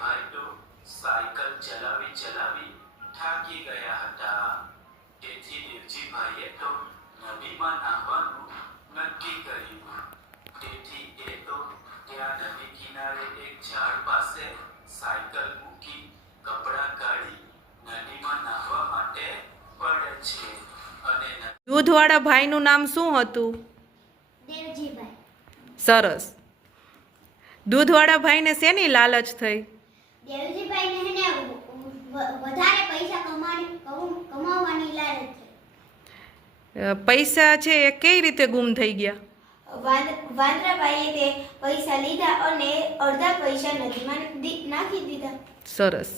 દેવજીભાઈ તો સાયકલ ચલાવી ચલાવી થાકી ગયા હતા. તેથી દેવજીભાઈએ તો નદીમાં નાહવાનું નક્કી કર્યું. તેથી એ તો ત્યાં નદી કિનારે એક ઝાડ પાસે સાયકલ મૂકી કપડાં કાઢી નદીમાં નાહવા માટે પડે છે. અને દૂધવાળા ભાઈનું નામ શું હતું? દેવજીભાઈ. સરસ. દૂધવાળા ભાઈને શેની લાલચ થઈ? દેવજીભાઈને એને વધારે પૈસા કમાવાની લાલચ થઈ. પૈસા છે એ કઈ રીતે ગુમ થઈ ગયા? વાંદરાભાઈએ તે પૈસા લીધા અને અડધા પૈસા નદીમાં નાખી દીધા. સરસ.